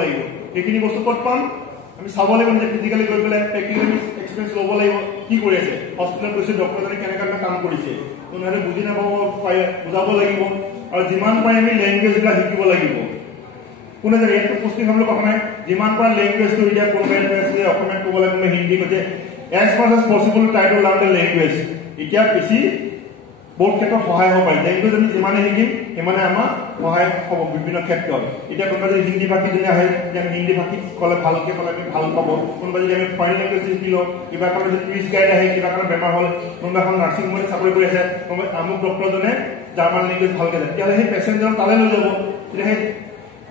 লাগিব এইখিনি বস্তু কত পাম আমি চাব লাগিব যে ফিজিক্যালি গৈ পেলাই প্ৰ্যাকটিক্যালি এক্সপেৰিয়েন্স ল'ব লাগিব কি কৰি আছে হস্পিটেলত গৈছে ডক্টৰজনে কেনেকৈ কাম কৰিছে কোনোবাৰে বুজি নাপাব পাৰে বুজাব লাগিব আৰু যিমান পাৰে আমি ল্যাঙ্গুৱেজবিলাক শিকিব লাগিব কোনে যে ইয়াত পোষ্টিং হ'বলৈ কথা নাই যিমান পাৰে ল্যাঙ্গুৱেজটো এতিয়া কোনোবাই অসমীয়া ক'ব লাগে কোনোবাই হিন্দী কৈছে as much as possible try to learn the language এতিয়া বেছি বহুত ক্ষেত্ৰত সহায় হ'ব পাৰে ল্যাঙ্গুৱেজ আমি যিমানে শিকিম সিমানে আমাৰ সহায় হ'ব বিভিন্ন ক্ষেত্ৰত এতিয়া কোনোবা যদি হিন্দী ভাষী যদি আহে তেতিয়া হিন্দী ভাষী ক'লে ভালকৈ ক'লে আমি ভাল পাব কোনোবা যদি আমি ফৰেন লেংগুৱেজ শিকিলো কিবা কাৰণে যদি টুৰিষ্ট গাইড আহে কিবা কাৰণে বেমাৰ হ'ল কোনোবা এখন নাৰ্ছিং হোমত চাকৰি কৰি আছে কোনোবা আমুক ডক্টৰজনে জাৰ্মান লেংগুৱেজ ভালকৈ জানে তেতিয়াহ'লে সেই পেচেণ্টজনক তালৈ লৈ যাব তেতিয়া সেই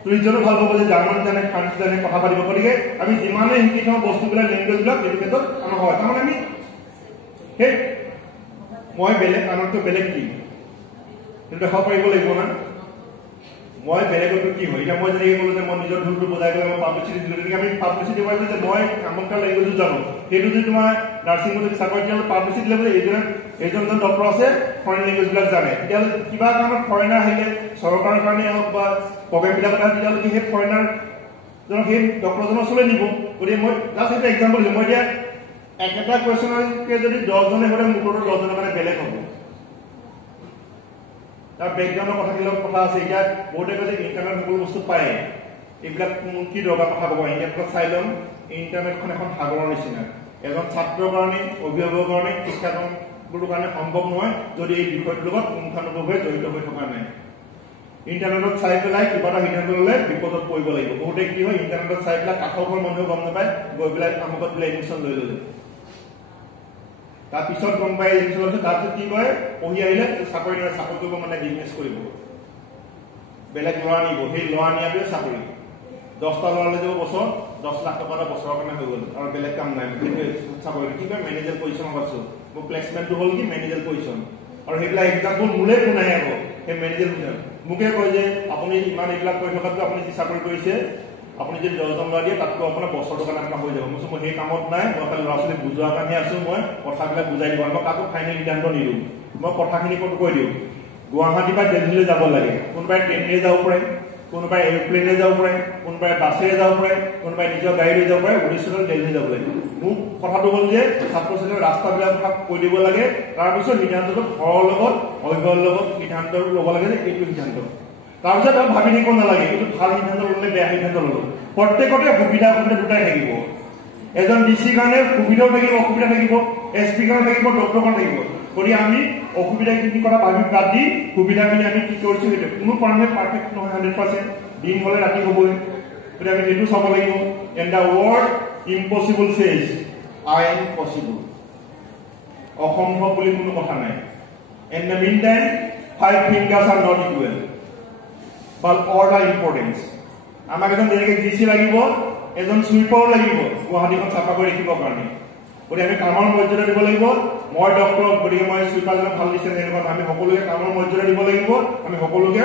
টুৰিষ্টজনো ভাল পাব যে জাৰ্মান জানে ফ্ৰান্স জানে কথা পাতিব গতিকে আমি যিমানে শিকি থওঁ বস্তুবিলাক লেংগুৱেজবিলাক সেইটো ক্ষেত্ৰত আমাৰ হয় তাৰমানে আমি সেই মই বেলেগ আনতকৈ বেলেগ কি কিন্তু দেখাব পাৰিব লাগিব না মই বেলেগতো কি হয় এতিয়া মই যেনেকৈ ক'লো যে মই নিজৰ ঢোলটো বজাই গ'লে মই পাব্লিচিটি দিলোঁ তেনেকৈ আমি পাব্লিচিটি পাইছোঁ যে মই আমুকটা লেংগুৱেজো জানো সেইটো যদি তোমাৰ নাৰ্ছিং হোমত চাকৰি দিলে পাব্লিচিটি দিলে বোলে এইজন ডক্টৰ আছে ফৰেন লেংগুৱেজবিলাক জানে তেতিয়াহ'লে কিবা কাৰণত ফৰেনাৰ আহিলে চৰকাৰৰ কাৰণে হওক বা প্ৰগ্ৰেমবিলাকত আহে তেতিয়াহ'লে কি সেই ফৰেনাৰজনক সেই ডক্টৰজনৰ ওচৰলৈ নিব গতিকে মই জাষ্ট এটা এক্সাম্পল দিলোঁ মই এতিয়া একটা কোৱেশ্যনকে যদি 10জনে সোধে মোৰ 10জনৰ কাৰণে বেলেগ হ'ব তাৰ বেকগ্ৰাউণ্ডৰ কথা আছে এতিয়া বহুতে কয় যে ইণ্টাৰনেট সকলো বস্তু পায় এইবিলাক কি দৰকাৰ কথা ক'ব ইণ্টাৰনেটত চাই ল'ম ইণ্টাৰনেটখন এখন সাগৰৰ নিচিনা এজন ছাত্ৰৰ কাৰণে অভিভাৱকৰ কাৰণে শিক্ষাৰ্থীৰ কাৰণে সম্ভৱ নহয় যদি এই বিষয়টোৰ লগত পুংখানুপুংখভাৱে জড়িত হৈ থকা নাই ইণ্টাৰনেটত চাই পেলাই কিবা এটা সিদ্ধান্ত ল'লে বিপদত পৰিব লাগিব বহুতে কি হয় ইণ্টাৰনেটত চাই পেলাই কাষৰ ঘৰৰ মানুহে গম নাপায় গৈ পেলাই আমুকত বোলে এডমিশ্যন লৈ ল'লে তাৰপিছত গম পাই এডমিশ্যন লৈছে তাৰপিছত কি কৰে পঢ়ি আহিলে চাকৰি কৰিব মানে বিজনেছ কৰিব বেলেগ ল'ৰা নিব সেই ল'ৰা নিয়াটোৱে চাকৰি 10টা ল'ৰা লৈ যাব বছৰ 10 লাখ টকা এটা বছৰৰ কাৰণে হৈ গ'ল আৰু বেলেগ কাম নাই চাকৰি কি কয় মেনেজাৰ পজিশ্যনত আছোঁ মোৰ প্লেচমেণ্টটো হ'ল কি মেনেজাৰ পজিশ্যন আৰু সেইবিলাক এক্সাম্পল মোলৈ কোন আহে আকৌ সেই মেনেজাৰ পজিশ্যন মোকে কয় যে আপুনি ইমান এইবিলাক কৰি থকাতকৈ আপুনি যি চাকৰি কৰিছে আপুনি যদি 10জন ল'ৰা দিয়ে তাতকৈ আপোনাৰ বছৰটোৰ কাৰণে আপোনাৰ হৈ যাব মই সেই কামত নাই মই খালি ল'ৰা ছোৱালী বুজোৱাৰ কাৰণে আছোঁ মই কথাবিলাক বুজাই দিব মই কাকো ফাইনেল সিদ্ধান্ত নিদিওঁ মই কথাখিনি ক'ত কৈ দিওঁ গুৱাহাটীৰ পৰা দিল্লীলৈ যাব লাগে কোনোবাই ট্ৰেইনেৰে যাব পাৰে কোনোবাই এৰোপ্লেনেৰে যাব পাৰে কোনোবাই বাছেৰে যাব পাৰে কোনোবাই নিজৰ গাড়ীৰে যাব পাৰে উৰিষ্যালৈ দিল্লী যাব লাগে মোক কথাটো হ'ল যে ছাত্ৰ ছাত্ৰীৰ ৰাস্তাবিলাক কথা কৈ দিব লাগে তাৰপিছত সিদ্ধান্তটো ঘৰৰ লগত অভিভাৱকৰ লগত সিদ্ধান্ত ল'ব লাগে যে এইটো সিদ্ধান্ত তাৰপিছত আৰু ভাবি থাকিব নালাগে এইটো ভাল সিদ্ধান্ত ল'লে বেয়া সিদ্ধান্ত ল'লো প্ৰত্যেকতে সুবিধা অসুবিধা দুটাই থাকিব এজন ডিচিৰ কাৰণে সুবিধাও থাকিব অসুবিধা থাকিব এছপি কাৰণে থাকিব ডক্টৰ কাৰণে থাকিব গতিকে আমি অসুবিধাখিনি কথা ভাবি বাদ দি সুবিধাখিনি আমি কি কৰিছোঁ সেইটো কোনো কাৰণে পাৰফেক্ট নহয় 100% দিন হ'লে ৰাতি হ'বই গতিকে আমি সেইটো চাব লাগিব এণ্ড দ্য ৱৰ্ড ইম্পচিবল চেজ আই এম পচিবল অসম্ভৱ বুলি কোনো কথা নাই and the mean time 5 fingers are not equal but all are important আমাক এজন যেনেকৈ ডিচি লাগিব এজন সুইপাৰো লাগিব গুৱাহাটীখন চাফা কৰি ৰাখিবৰ কাৰণে গতিকে আমি কামৰ মৰ্যাদা দিব লাগিব মই ডক্টৰ গতিকে মই সুইপাৰজনক ভাল দিছে এনেকুৱা আমি সকলোকে কামৰ মৰ্যাদা দিব লাগিব আমি সকলোকে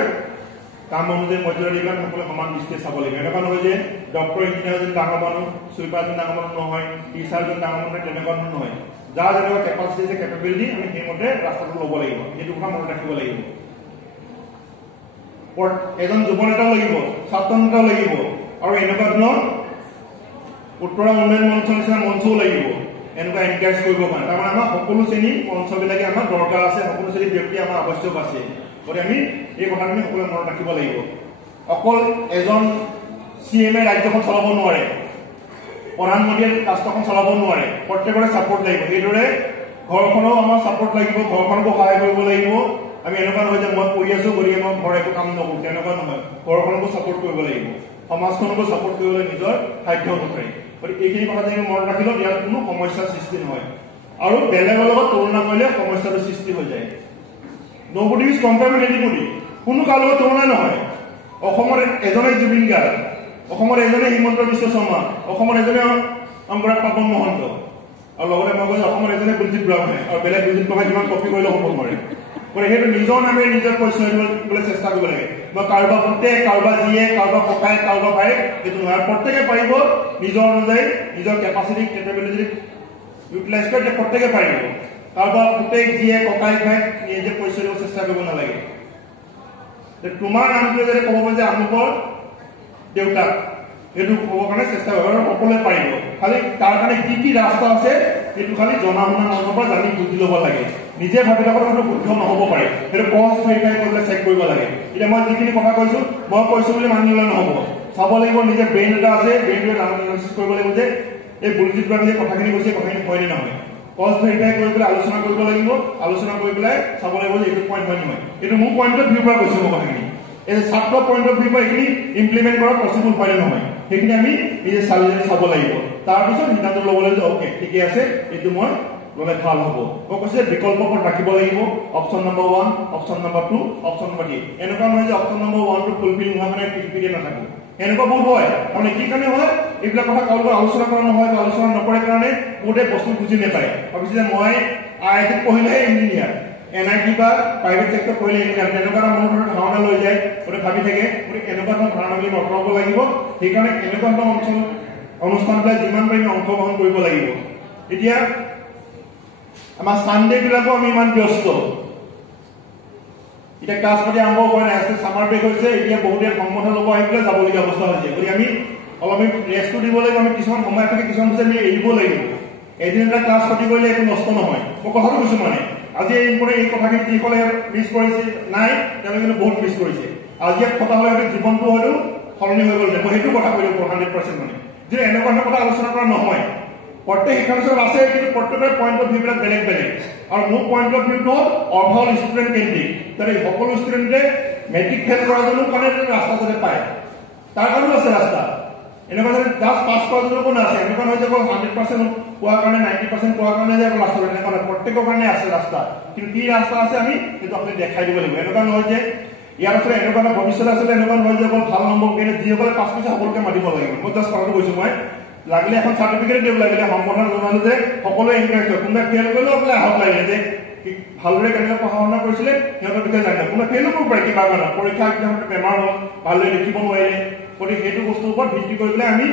কাম অনুযায়ী মৰ্যাদা দি পেলাই সকলোৱে সমান দৃষ্টিৰে চাব লাগিব এনেকুৱা নহয় যে ডক্টৰ ইঞ্জিনিয়াৰজন ডাঙৰ মানুহ সুইপাৰজন ডাঙৰ মানুহ নহয় টিচাৰজন ডাঙৰ মানুহ তেনেকুৱা নহয় যাৰ যেনেকুৱা কেপাচিটি আছে কেপেবিলিটি আমি সেইমতে ৰাস্তাটো ল'ব লাগিব সেইটো কথা মনত ৰাখিব লাগিব এজন যুৱ নেতাও লাগিব ছাত্ৰ নেতাও লাগিব আৰু এনেকুৱা ধৰণৰ উত্তৰা উন্নয়ন মঞ্চৰ নিচিনা মঞ্চও লাগিব এনেকুৱা এনকাৰেজ কৰিব কাৰণে তাৰমানে আমাৰ সকলো শ্ৰেণী মঞ্চবিলাকে আমাৰ দৰকাৰ আছে সকলো শ্ৰেণী ব্যক্তি আমাৰ আৱশ্যক আছে গতিকে আমি এই কথাখিনি সকলোৱে মনত ৰাখিব লাগিব অকল এজন CMA ৰাজ্যখন চলাব নোৱাৰে প্ৰধানমন্ত্ৰীয়ে ৰাষ্ট্ৰখন চলাব নোৱাৰে প্ৰত্যেকৰে ছাপোৰ্ট লাগিব এইদৰে ঘৰখনো আমাৰ ছাপোৰ্ট লাগিব ঘৰখনকো সহায় কৰিব লাগিব আমি এনেকুৱা নহয় যে মই পঢ়ি আছোঁ গতিকে মই ঘৰ একো কাম নকৰোঁ তেনেকুৱা নহয় ঘৰখনকো ছাপোৰ্ট কৰিব লাগিব সমাজখনকো ছাপোৰ্ট কৰিবলৈ নিজৰ সাধ্য অনুসৰি গতিকে এইখিনি কথা যদি মনত ৰাখিলোঁ ইয়াৰ কোনো সমস্যাৰ সৃষ্টি নহয় আৰু বেলেগৰ লগত তুলনা কৰিলে সমস্যাটো সৃষ্টি হৈ যায় nobody is compare with anybody কোনো কাৰো লগত তুলনা নহয় অসমৰ এজনে জুবিন গাৰ্গ অসমৰ এজনে হিমন্ত বিশ্ব শৰ্মা অসমৰ এজনে অংগৰাগ পাপন মহন্ত আৰু লগতে মই কৈছোঁ অসমৰ এজনে বুলজিৎ ব্ৰাহ্মণে আৰু বেলেগ বুলজিৎ ব্ৰাহ্মণে যিমান কপি কৰিলেও হ'ব নোৱাৰে গতিকে সেইটো নিজৰ নামেৰে নিজৰ পৰিচয় দিবলৈ চেষ্টা কৰিব লাগে মই কাৰোবাৰ পুতেক কাৰোবাৰ জীয়েক কাৰোবাৰ ককায়েক কাৰোবাৰ ভায়েক সেইটো নহয় প্ৰত্যেকে পাৰিব নিজৰ অনুযায়ী নিজৰ কেপাচিটি কেপেবিলিটি ইউটিলাইজ কৰি প্ৰত্যেকে পাৰিব কাৰোবাৰ পুতেক জীয়েক ককায়েক ভায়েক নিজে পৰিচয় দিব চেষ্টা কৰিব নালাগে তোমাৰ নামটোৱে যদি ক'ব পাৰে যে আমুকৰ দেউতাক এইটো ক'ব কাৰণে চেষ্টা কৰিব আৰু সকলোৱে পাৰিব খালি তাৰ কাৰণে কি ৰাস্তা আছে এইটো খালি জনা শুনা মানুহৰ পৰা জানি বুজি ল'ব লাগে নিজে ভাবি থকা কথাটো শুদ্ধ নহ'ব পাৰে সেইটো ক্ৰছ ভেৰিফাই কৰিবলৈ চেক কৰিব লাগে এতিয়া মই যিখিনি কথা কৈছোঁ মই কৈছোঁ বুলি মানি ল'লে নহ'ব চাব লাগিব নিজে ব্ৰেইন এটা আছে ব্ৰেইনটোৱে এনালাইচিছ কৰিব লাগিব যে এই বুলজিত বাবু যে কথাখিনি কৈছে কথাখিনি হয় নে নহয় ক্ৰছ ভেৰিফাই কৰি পেলাই আলোচনা কৰিব লাগিব আলোচনা কৰি পেলাই চাব লাগিব যে এইটো পইণ্ট হয় নহয় এইটো মোৰ পইণ্ট অফ ভিউৰ পৰা কৈছোঁ মই কথাখিনি এই ছাত্ৰ পইণ্ট অফ ভিউৰ পৰা এইখিনি ইমপ্লিমেণ্ট কৰা পচিবল হয় নে নহয় সেইখিনি আমি নিজে চাব লাগিব তাৰপিছত সিদ্ধান্ত ল'ব লাগিব অ'কে ঠিকে আছে এইটো মই ল'লে ভাল হ'ব মই কৈছোঁ বিকল্প পথ ৰাখিব লাগিব option number 1 option number 2 option number 3 এনেকুৱা নহয় যে অপশ্যন নম্বৰ 1 টো ফুলফিল নোহোৱা মানে পিটিপিটিয়ে নাথাকো এনেকুৱা বহুত হয় কাৰণ কি কাৰণে হয় এইবিলাক কথা কাৰোবাৰ আলোচনা কৰা নহয় বা আলোচনা নকৰে কাৰণে বহুতে বস্তু বুজি নাপায় ভাবিছে যে মই IIT পঢ়িলেহে ইঞ্জিনিয়াৰ NIT বা প্ৰাইভেট চেক্টৰ পঢ়িলে ইঞ্জিনিয়াৰ তেনেকুৱা এটা মনৰ ধাৰণা লৈ যায় ওটা ভাবি থাকে গতিকে এনেকুৱা এটা ধাৰণা বুলি আঁতৰাব লাগিব সেইকাৰণে এনেকুৱা এটা অনুষ্ঠানবিলাক যিমান পাৰি অংশগ্ৰহণ কৰিব লাগিব এতিয়া আমাৰ সানডে বিলাকো আমি ইমান ব্যস্ত এতিয়া ক্লাছ পাতি আৰম্ভ কৰা নাই আছে সামাৰ ব্ৰেক হৈছে এতিয়া বহুতে সম্বোধন ল'ব আহি পেলাই যাবলগীয়া অৱস্থা হৈছে গতিকে আমি অলপ ৰেষ্টটো দিব লাগিব আমি কিছুমান সময় থাকে কিছুমান বস্তু আমি এৰিব লাগিব এদিন এটা ক্লাছ পাতি কৰিলে একো নষ্ট নহয় মই কথাটো কৈছোঁ মানে আজি এই কথাখিনি যিসকলে মিছ কৰিছে নাই তেওঁলোকে কিন্তু বহুত মিছ কৰিছে আজি ইয়াত কথা হ'লে জীৱনটো হয়তো সলনি হৈ গ'ল মই সেইটো কথা কৈছোঁ 100% মানে যে এনেকুৱা ধৰণৰ কথা আলোচনা কৰা নহয় প্ৰত্যেক শিক্ষানুষ্ঠানত আছে কিন্তু প্ৰত্যেকৰে পইণ্ট অফ ভিউবিলাক বেলেগ বেলেগ আৰু মোৰ পইণ্ট অফ ভিউটো হ'ল অভাৰঅল ষ্টুডেণ্ট কেন্দ্ৰিক তাতে সকলো ষ্টুডেণ্টে মেট্ৰিক ফেইল কৰাজনৰ কাৰণে ৰাস্তা যাতে পায় তাৰ কাৰণেও আছে ৰাস্তা এনেকুৱা যদি জাষ্ট পাছ কৰাজনৰ কোনো আছে এনেকুৱা নহয় যে 100% পোৱাৰ কাৰণে 90% পোৱাৰ কাৰণে যে ৰাস্তা এনেকুৱা নহয় প্ৰত্যেকৰ কাৰণে আছে ৰাস্তা কিন্তু কি ৰাস্তা আছে আমি সেইটো আপুনি দেখাই দিব লাগিব এনেকুৱা নহয় যে ইয়াৰ আচলতে এনেকুৱা এটা ভৱিষ্যত আছিলে এনেকুৱা নহয় যে অকল ভাল নম্বৰ কিনে যিসকলে পাছ কৰিছে সকলোকে মাতিব লাগিব মই জাষ্ট কথাটো কৈছোঁ মই লাগিলে এখন চাৰ্টিফিকেট দিব লাগিলে সম্বোধন জনালো যে সকলোৱে এনকাৰেজ কৰে কোনোবাই ফেইল কৰিলেও বোলে আহক লাগিলে যে ভালদৰে কেনেকৈ পঢ়া শুনা কৰিছিলে সিহঁতৰ বিষয়ে জানে কোনোবাই ফেইলো কৰিব পাৰে কিবা কাৰণে পৰীক্ষা একদম বেমাৰ হ'ল ভালদৰে লিখিব নোৱাৰিলে গতিকে সেইটো বস্তুৰ ওপৰত ভিত্তি কৰি পেলাই আমি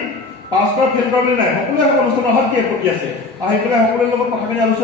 পাছ কৰা ফেইল কৰা বুলি নাই সকলোৱে অনুষ্ঠান অহাত কি আপত্তি আছে আহি পেলাই সকলোৰে লগত কথাখিনি আলোচনা